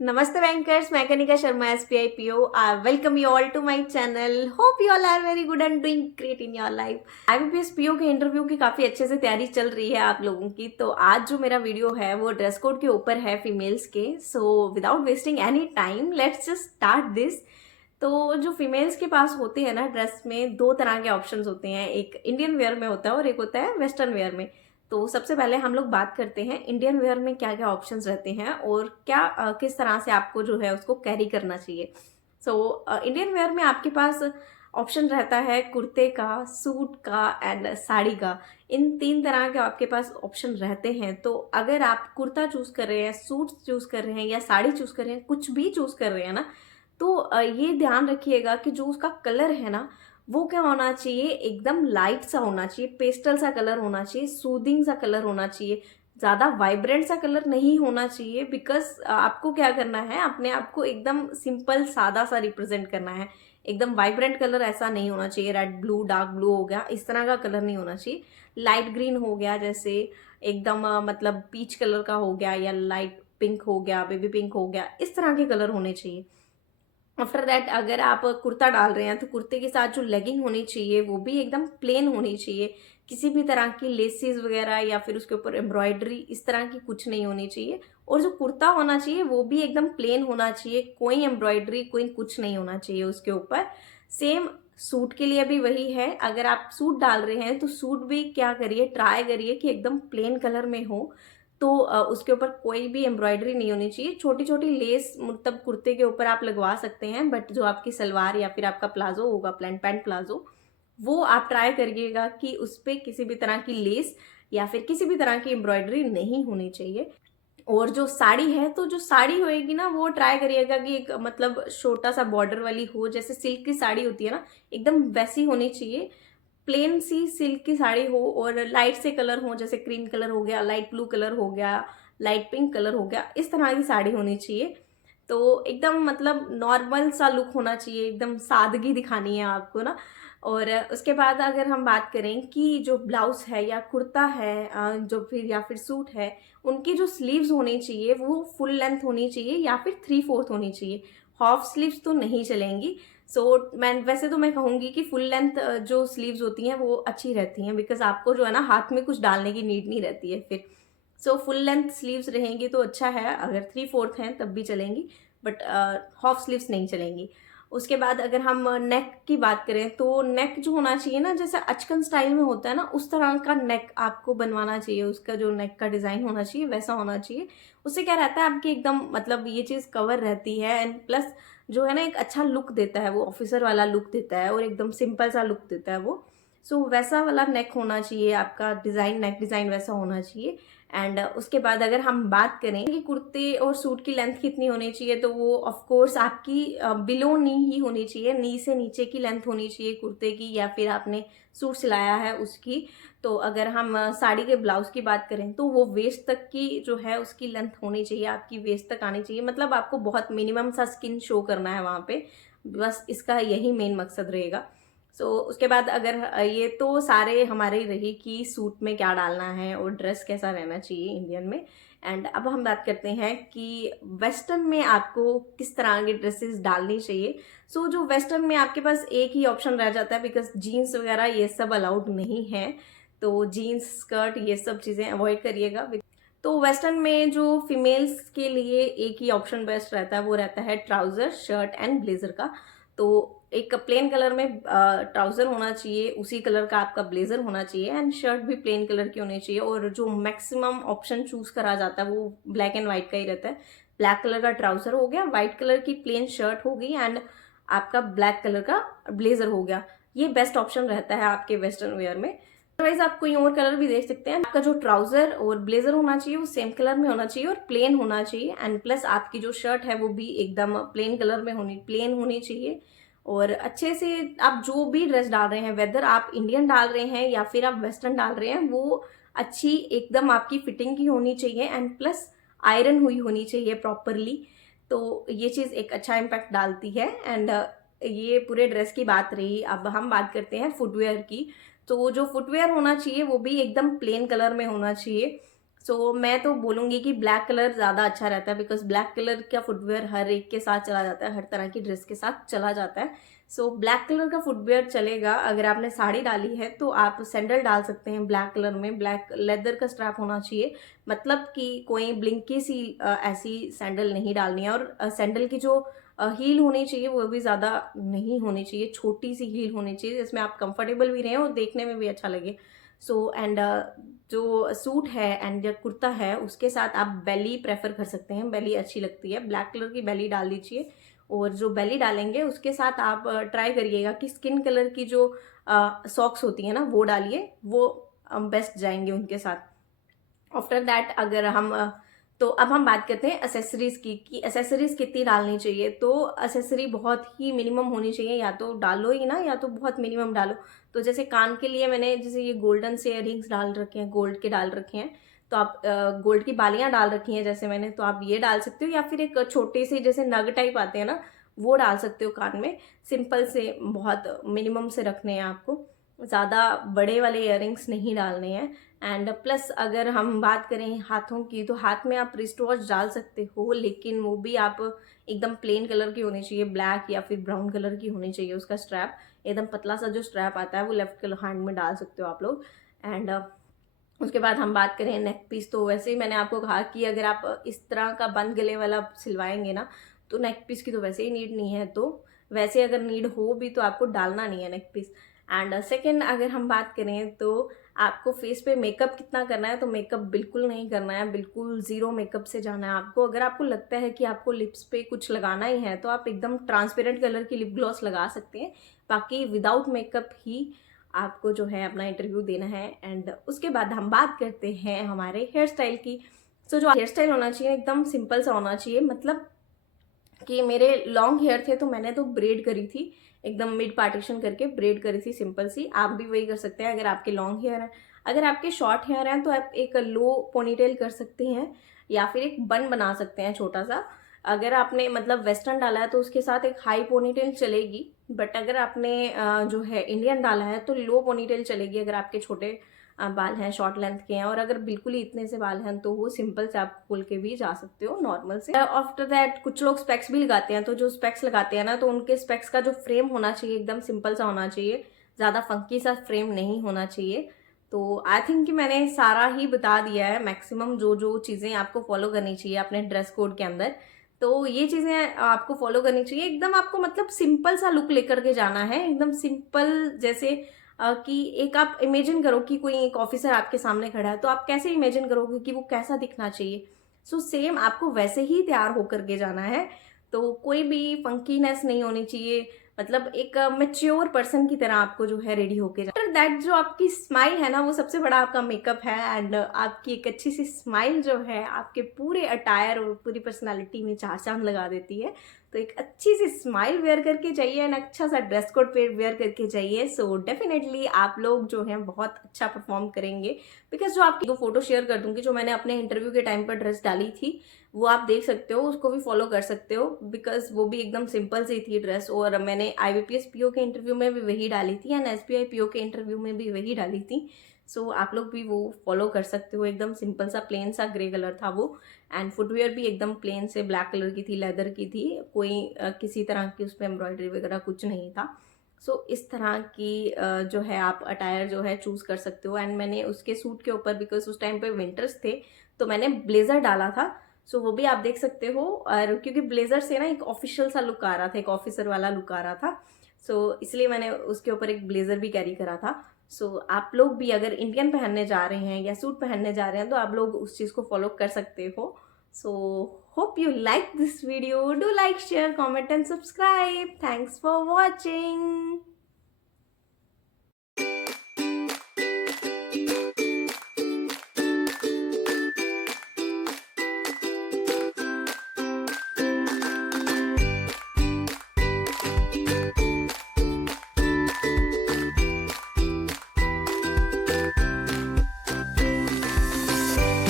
Namaste bankers, मैं Kanika Sharma SBIPO. I welcome you all to my channel. Hope you all are very good and doing great in your life. IBPS PO के interview की काफ़ी अच्छे से तैयारी चल रही है आप लोगों की. तो आज जो मेरा वीडियो है वो ड्रेस कोड के ऊपर है फीमेल्स के. So without wasting any time let's just start this. तो जो फीमेल्स के पास होते हैं ना ड्रेस में, दो तरह के ऑप्शंस होते हैं. एक इंडियन वेयर में होता है और एक होता है वेस्टर्न वेयर में. तो सबसे पहले हम लोग बात करते हैं इंडियन वेयर में क्या क्या ऑप्शंस रहते हैं और क्या किस तरह से आपको जो है उसको कैरी करना चाहिए. सो इंडियन वेयर में आपके पास ऑप्शन रहता है कुर्ते का, सूट का एंड साड़ी का. इन तीन तरह के आपके पास ऑप्शन रहते हैं. तो अगर आप कुर्ता चूज़ कर रहे हैं, सूट चूज़ कर रहे हैं या साड़ी चूज़ कर रहे हैं, कुछ भी चूज़ कर रहे हैं ना, तो ये ध्यान रखिएगा कि जो उसका कलर है ना वो क्या होना चाहिए, एकदम लाइट सा होना चाहिए, पेस्टल सा कलर होना चाहिए, सूदिंग सा कलर होना चाहिए. ज़्यादा वाइब्रेंट सा कलर नहीं होना चाहिए. बिकॉज आपको क्या करना है, अपने आप को एकदम सिंपल सादा सा रिप्रेजेंट करना है. एकदम वाइब्रेंट कलर ऐसा नहीं होना चाहिए. रेड ब्लू, डार्क ब्लू हो गया, इस तरह का कलर नहीं होना चाहिए. लाइट ग्रीन हो गया, जैसे एकदम मतलब पीच कलर का हो गया, या लाइट पिंक हो गया, बेबी पिंक हो गया, इस तरह के कलर होने चाहिए. आफ्टर दैट अगर आप कुर्ता डाल रहे हैं तो कुर्ते के साथ जो लेगिंग होनी चाहिए वो भी एकदम प्लेन होनी चाहिए. किसी भी तरह की लेसेस वगैरह या फिर उसके ऊपर एम्ब्रॉयडरी इस तरह की कुछ नहीं होनी चाहिए. और जो कुर्ता होना चाहिए वो भी एकदम प्लेन होना चाहिए. कोई एम्ब्रॉयडरी, कोई कुछ नहीं होना चाहिए उसके ऊपर. सेम सूट के लिए भी वही है. अगर आप सूट डाल रहे हैं तो सूट भी क्या करिए, ट्राई करिए कि एकदम प्लेन कलर में हो. तो उसके ऊपर कोई भी एम्ब्रॉयडरी नहीं होनी चाहिए. छोटी छोटी लेस मतलब कुर्ते के ऊपर आप लगवा सकते हैं, बट जो आपकी सलवार या फिर आपका प्लाजो होगा, पैंट प्लाजो, वो आप ट्राई करिएगा कि उस पर किसी भी तरह की लेस या फिर किसी भी तरह की एम्ब्रॉयडरी नहीं होनी चाहिए. और जो साड़ी है, तो जो साड़ी होएगी ना वो ट्राई करिएगा कि एक मतलब छोटा सा बॉर्डर वाली हो. जैसे सिल्क की साड़ी होती है ना, एकदम वैसी होनी चाहिए. प्लेन सी सिल्क की साड़ी हो और लाइट से कलर हो, जैसे क्रीम कलर हो गया, लाइट ब्लू कलर हो गया, लाइट पिंक कलर हो गया, इस तरह की साड़ी होनी चाहिए. तो एकदम मतलब नॉर्मल सा लुक होना चाहिए, एकदम सादगी दिखानी है आपको ना. और उसके बाद अगर हम बात करें कि जो ब्लाउज है या कुर्ता है, जो फिर या फिर सूट है, उनकी जो स्लीव्स होनी चाहिए वो फुल लेंथ होनी चाहिए या फिर 3/4 होनी चाहिए. हाफ स्लीव्स तो नहीं चलेंगी. मैं वैसे तो मैं कहूँगी कि फुल लेंथ जो स्लीव्स होती हैं वो अच्छी रहती हैं. बिकॉज आपको जो है ना हाथ में कुछ डालने की नीड नहीं रहती है फिर. फुल लेंथ स्लीव्स रहेंगी तो अच्छा है. अगर 3/4 हैं तब भी चलेंगी, बट हाफ स्लीव्स नहीं चलेंगी. उसके बाद अगर हम नेक की बात करें तो नेक जो होना चाहिए ना, जैसे अचकन स्टाइल में होता है ना, उस तरह का नेक आपको बनवाना चाहिए. उसका जो नेक का डिज़ाइन होना चाहिए वैसा होना चाहिए. उससे क्या रहता है, आपकी एकदम मतलब ये चीज़ कवर रहती है. एंड प्लस जो है ना एक अच्छा लुक देता है, वो ऑफिसर वाला लुक देता है और एकदम सिंपल सा लुक देता है वो. वैसा वाला नेक होना चाहिए आपका. नेक डिज़ाइन वैसा होना चाहिए. एंड उसके बाद अगर हम बात करें कि कुर्ते और सूट की लेंथ कितनी होनी चाहिए, तो वो ऑफ कोर्स आपकी बिलो नी ही होनी चाहिए. नी से नीचे की लेंथ होनी चाहिए कुर्ते की, या फिर आपने सूट सिलाया है उसकी. तो अगर हम साड़ी के ब्लाउज की बात करें तो वो वेस्ट तक की जो है उसकी लेंथ होनी चाहिए, आपकी वेस्ट तक आनी चाहिए. मतलब आपको बहुत मिनिमम सा स्किन शो करना है वहाँ पे. बस इसका यही मेन मकसद रहेगा. उसके बाद अगर ये तो सारे हमारे रही कि सूट में क्या डालना है और ड्रेस कैसा रहना चाहिए इंडियन में. एंड अब हम बात करते हैं कि वेस्टर्न में आपको किस तरह की ड्रेसेस डालनी चाहिए. जो वेस्टर्न में आपके पास एक ही ऑप्शन रह जाता है, बिकॉज जीन्स वगैरह ये सब अलाउड नहीं है. तो जीन्स, स्कर्ट, ये सब चीज़ें अवॉइड करिएगा. तो वेस्टर्न में जो फीमेल्स के लिए एक ही ऑप्शन बेस्ट रहता है, वो रहता है ट्राउज़र, शर्ट एंड ब्लेज़र का. तो एक प्लेन कलर में ट्राउज़र होना चाहिए, उसी कलर का आपका ब्लेज़र होना चाहिए. एंड शर्ट भी प्लेन कलर की होनी चाहिए. और जो मैक्सिमम ऑप्शन चूज़ करा जाता है वो ब्लैक एंड वाइट का ही रहता है. ब्लैक कलर का ट्राउज़र हो गया, वाइट कलर की प्लेन शर्ट हो गई, एंड आपका ब्लैक कलर का ब्लेज़र हो गया. ये बेस्ट ऑप्शन रहता है आपके वेस्टर्न वेयर में. अदरवाइज आप कोई और कलर भी देख सकते हैं. आपका जो ट्राउजर और ब्लेजर होना चाहिए वो सेम कलर में होना चाहिए और प्लेन होना चाहिए. एंड प्लस आपकी जो शर्ट है वो भी एकदम प्लेन कलर में प्लेन होनी चाहिए. और अच्छे से आप जो भी ड्रेस डाल रहे हैं, वेदर आप इंडियन डाल रहे हैं या फिर आप वेस्टर्न डाल रहे हैं, वो अच्छी एकदम आपकी फिटिंग की होनी चाहिए. एंड प्लस आयरन हुई होनी चाहिए प्रॉपरली. तो ये चीज़ एक अच्छा इम्पैक्ट डालती है. एंड ये पूरे ड्रेस की बात रही. अब हम बात करते हैं फुटवेयर की. तो जो फुटवेयर होना चाहिए वो भी एकदम प्लेन कलर में होना चाहिए. सो मैं तो बोलूँगी कि ब्लैक कलर ज़्यादा अच्छा रहता है, बिकॉज ब्लैक कलर का फुटवेयर हर एक के साथ चला जाता है, हर तरह की ड्रेस के साथ चला जाता है। सो ब्लैक कलर का फुटवेयर चलेगा। अगर आपने साड़ी डाली है तो आप सैंडल डाल सकते हैं ब्लैक कलर में, ब्लैक लेदर का स्ट्रैप होना चाहिए, मतलब कि कोई ब्लिंकी सी ऐसी सैंडल नहीं डालनी है। और सैंडल की जो हील होनी चाहिए वो भी ज़्यादा नहीं होनी चाहिए, छोटी सी हील होनी चाहिए जिसमें आप कंफर्टेबल भी रहें और देखने में भी अच्छा लगे। सो एंड जो सूट है एंड जो कुर्ता है उसके साथ आप बेली प्रेफर कर सकते हैं, बेली अच्छी लगती है, ब्लैक कलर की बेली डाल दीजिए। और जो बेली डालेंगे उसके साथ आप ट्राई करिएगा कि स्किन कलर की जो सॉक्स होती है ना वो डालिए, वो बेस्ट जाएंगे उनके साथ। आफ्टर दैट अगर हम तो अब हम बात करते हैं एसेसरीज की, कि एसेसरीज कितनी डालनी चाहिए। तो एसेसरी बहुत ही मिनिमम होनी चाहिए, या तो डालो ही ना या तो बहुत मिनिमम डालो। तो जैसे कान के लिए मैंने जैसे ये गोल्डन से इयररिंग्स डाल रखे हैं, गोल्ड के डाल रखे हैं, तो आप गोल्ड की बालियां डाल रखी हैं जैसे मैंने, तो आप ये डाल सकते हो, या फिर एक छोटे से जैसे नग टाइप आते हैं ना वो डाल सकते हो कान में। सिंपल से बहुत मिनिमम से रखने हैं आपको, ज़्यादा बड़े वाले इयररिंग्स नहीं डालने हैं। एंड प्लस अगर हम बात करें हाथों की, तो हाथ में आप रिस्ट वॉच डाल सकते हो, लेकिन वो भी आप एकदम प्लेन कलर की होनी चाहिए, ब्लैक या फिर ब्राउन कलर की होनी चाहिए उसका स्ट्रैप। एकदम पतला सा जो स्ट्रैप आता है वो लेफ्ट हैंड में डाल सकते हो आप लोग। एंड उसके बाद हम बात करें नेक पीस, तो वैसे ही मैंने आपको कहा कि अगर आप इस तरह का बंद गले वाला सिलवाएंगे ना तो नेक पीस की तो वैसे ही नीड नहीं है, तो वैसे अगर नीड हो भी तो आपको डालना नहीं है नेक पीस। एंड सेकेंड अगर हम बात करें तो आपको फेस पे मेकअप कितना करना है, तो मेकअप बिल्कुल नहीं करना है, बिल्कुल ज़ीरो मेकअप से जाना है आपको। अगर आपको लगता है कि आपको लिप्स पे कुछ लगाना ही है तो आप एकदम ट्रांसपेरेंट कलर की लिप ग्लॉस लगा सकते हैं, बाकी विदाउट मेकअप ही आपको जो है अपना इंटरव्यू देना है। एंड उसके बाद हम बात करते हैं हमारे हेयर स्टाइल की। सो जो हेयर स्टाइल होना चाहिए एकदम सिंपल सा होना चाहिए, मतलब कि मेरे लॉन्ग हेयर थे तो मैंने तो ब्रेड करी थी, एकदम मिड पार्टीशन करके ब्रेड करी थी सिंपल सी। आप भी वही कर सकते हैं अगर आपके लॉन्ग हेयर हैं। अगर आपके शॉर्ट हेयर हैं तो आप एक लो पोनीटेल कर सकते हैं, या फिर एक बन बना सकते हैं छोटा सा। अगर आपने मतलब वेस्टर्न डाला है तो उसके साथ एक हाई पोनीटेल चलेगी, बट अगर आपने जो है इंडियन डाला है तो लो पोनीटेल चलेगी अगर आपके छोटे बाल हैं, शॉर्ट लेंथ के हैं। और अगर बिल्कुल ही इतने से बाल हैं तो वो सिंपल से आप खोल के भी जा सकते हो नॉर्मल से। आफ्टर दैट कुछ लोग स्पेक्स भी लगाते हैं, तो जो स्पेक्स लगाते हैं ना तो उनके स्पेक्स का जो फ्रेम होना चाहिए एकदम सिंपल सा होना चाहिए, ज़्यादा फंकी सा फ्रेम नहीं होना चाहिए। तो आई थिंक कि मैंने सारा ही बता दिया है, मैक्सिमम जो जो चीज़ें आपको फॉलो करनी चाहिए अपने ड्रेस कोड के अंदर। तो ये चीज़ें आपको फॉलो करनी चाहिए, एकदम आपको मतलब सिंपल सा लुक लेकर के जाना है, एकदम सिंपल। जैसे कि एक आप इमेजिन करो कि कोई एक ऑफिसर आपके सामने खड़ा है, तो आप कैसे इमेजिन करोगे कि वो कैसा दिखना चाहिए। सो सेम आपको वैसे ही तैयार होकर के जाना है, तो कोई भी फंकीनेस नहीं होनी चाहिए, मतलब एक मेच्योर पर्सन की तरह आपको जो है रेडी होके जाना। आफ्टर दैट जो आपकी स्माइल है ना वो सबसे बड़ा आपका मेकअप है। एंड आपकी एक अच्छी सी स्माइल जो है आपके पूरे अटायर और पूरी पर्सनालिटी में चार चांद लगा देती है। तो एक अच्छी सी स्माइल वेयर करके जाइए एंड अच्छा सा ड्रेस कोड पे वेयर करके जाइए। सो डेफिनेटली आप लोग जो हैं बहुत अच्छा परफॉर्म करेंगे, बिकॉज जो आपकी दो फोटो शेयर कर दूंगी जो मैंने अपने इंटरव्यू के टाइम पर ड्रेस डाली थी, वो आप देख सकते हो, उसको भी फॉलो कर सकते हो, बिकॉज वो भी एकदम सिंपल सी थी ड्रेस। और मैंने IBPS PO के इंटरव्यू में भी वही डाली थी एंड SBI PO के इंटरव्यू में भी वही डाली थी। सो आप लोग भी वो फॉलो कर सकते हो, एकदम सिंपल सा प्लेन सा ग्रे कलर था वो। एंड फुटवेयर भी एकदम प्लेन से ब्लैक कलर की थी, लेदर की थी, कोई किसी तरह की उस पर एम्ब्रॉयडरी वगैरह कुछ नहीं था। सो इस तरह की जो है आप अटायर जो है चूज कर सकते हो। एंड मैंने उसके सूट के ऊपर, बिकॉज उस टाइम पे विंटर्स थे, तो मैंने ब्लेजर डाला था। सो वो भी आप देख सकते हो, और क्योंकि ब्लेजर से ना एक ऑफिशियल सा लुक आ रहा था, एक ऑफिसर वाला लुक आ रहा था, सो इसलिए मैंने उसके ऊपर एक ब्लेजर भी कैरी करा था। सो आप लोग भी अगर इंडियन पहनने जा रहे हैं या सूट पहनने जा रहे हैं तो आप लोग उस चीज़ को फॉलो कर सकते हो। So hope you like this video, do like, share, comment and subscribe. Thanks for watching.